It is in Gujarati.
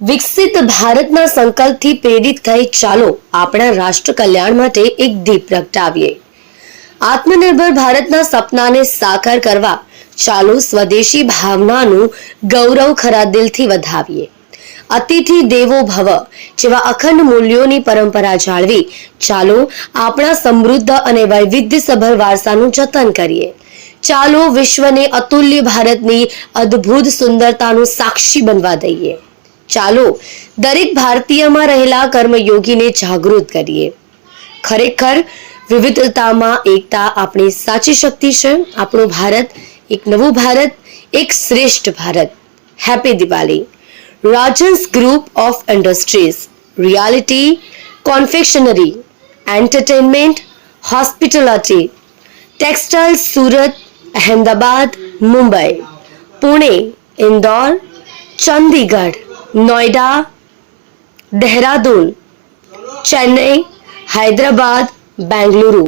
વિકસિત ભારતના સંકલ્પથી પ્રેરિત થઈ ચાલો આપણા રાષ્ટ્ર કલ્યાણ માટે એક દીપ પ્રગટાવીએ। આત્મનિર્ભર ભારતના સપનાને સાકાર કરવા ચાલો સ્વદેશી ભાવનાનું ગૌરવ ખરા દિલથી વધાવીએ। અતિથિ દેવો ભવ જેવા અખંડ મૂલ્યોની પરંપરા જાળવી ચાલો આપણા સમૃદ્ધ અને વૈવિધ્યસભર વારસાનું જતન કરીએ। ચાલો વિશ્વને અતુલ્ય ભારતની અદ્ભુત સુંદરતાનું સાક્ષી બનવા દઈએ। ચાલો દરેક ભારતીયમાં રહેલા કર્મયોગીને જાગૃત કરીએ। ખરેખર વિવિધતામાં એકતા આપણી સાચી શક્તિ છે। આપણું ભારત એક નવું ભારત, એક શ્રેષ્ઠ Bharat. Happy Diwali. Rajans group of industries, reality, confectionery, entertainment, hospitality, textile Surat, Ahmedabad, Mumbai, Pune, Indore, Chandigarh, Noida, Dehradun, Chennai, Hyderabad, Bengaluru.